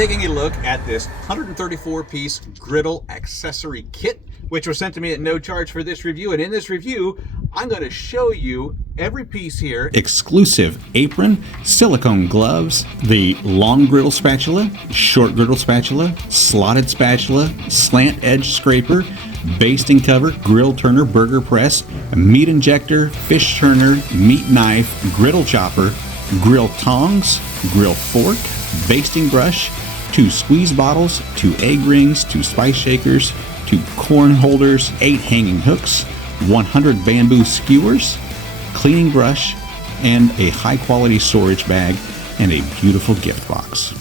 taking a look at this 134-piece griddle accessory kit, which was sent to me at no charge for this review. And in this review, I'm going to show you every piece here. Exclusive apron, silicone gloves, the long griddle spatula, short griddle spatula, slotted spatula, slant edge scraper, basting cover, grill turner, burger press, meat injector, fish turner, meat knife, griddle chopper, grill tongs, grill fork, basting brush, 2 squeeze bottles, 2 egg rings, 2 spice shakers, 2 corn holders, 8 hanging hooks, 100 bamboo skewers, cleaning brush, and a high quality storage bag, and a beautiful gift box.